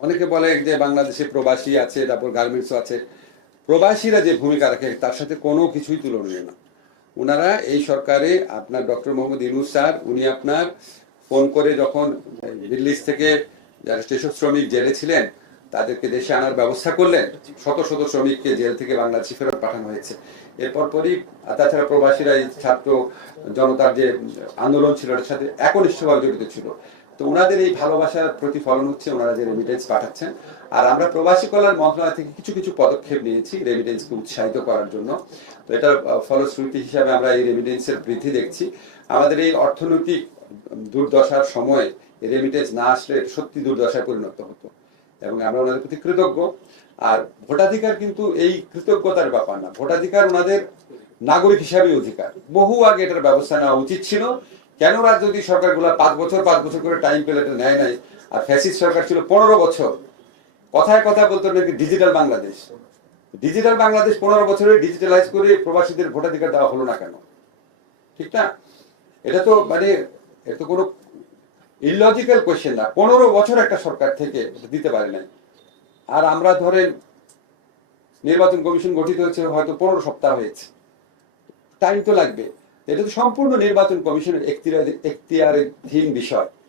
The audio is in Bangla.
অনেকে বলে যে বাংলাদেশে প্রবাসী আছে, তারপর গার্মেন্টসও আছে। প্রবাসীরা যে ভূমিকা রাখে তার সাথে কোনো কিছুই তুলনীয় না। ওনারা এই সরকারে, আপনার ডক্টর মোহাম্মদ ইউনূস স্যার, উনি আপনার ফোন করে যখন দিল্লি থেকে যারা স্টেশন শ্রমিক জেলে ছিলেন তাদেরকে দেশে আনার ব্যবস্থা করলেন, শত শত শ্রমিককে জেল থেকে বাংলাদেশে ফেরত পাঠানো হয়েছে। এরপর পরই তাছাড়া প্রবাসীরা এই ছাত্র জনতার যে আন্দোলন ছিল এটার সাথে একনিষ্ঠভাবে জড়িত ছিল। তো ওনাদের এই ভালোবাসার প্রতিফলন হচ্ছে ওনারা যে রেমিটেন্স পাঠাচ্ছেন। আর আমরা প্রবাসী কল্যাণ মন্ত্রণালয় থেকে কিছু কিছু পদক্ষেপ নিয়েছি রেমিটেন্সকে উৎসাহিত করার জন্য। তো এটার ফলশ্রুতি হিসাবে আমরা এই রেমিটেন্সের বৃদ্ধি দেখছি। আমাদের এই অর্থনৈতিক দুর্দশার সময় রেমিটেন্স না আসলে সত্যি দুর্দশায় পরিণত হতো, এবং আমরা ওনাদের প্রতি কৃতজ্ঞ। আর ভোটাধিকার কিন্তু এই কৃতজ্ঞতার ব্যাপার না, ভোটাধিকার ওনাদের নাগরিক হিসাবে অধিকার। বহু আগে এটার ব্যবস্থা নেওয়া উচিত ছিল। কেন রাজনৈতিক সরকারগুলো 5 বছর করে টাইম পেলে এটা নেয় নাই? আর ফ্যাসিস্ট সরকার ছিল 15 বছর। কথায় কথায় বলতো নাকি ডিজিটাল বাংলাদেশ। ডিজিটাল বাংলাদেশ 15 বছরে ডিজিটালাইজ করে প্রবাসীদের ভোটাধিকার দেওয়া হলো না কেন? ঠিক না? এটা তো মানে এটা তো কোনো ইলজিক্যাল কোয়েশ্চেন না। 15 বছর একটা সরকার থেকে দিতে পারে নাই। আর আমরা ধরেন নির্বাচন কমিশন গঠিত হয়েছে হয়তো 15 সপ্তাহ হয়েছে, টাইম তো লাগবে। এটা তো সম্পূর্ণ নির্বাচন কমিশনের এখতিয়ারাধীন বিষয়।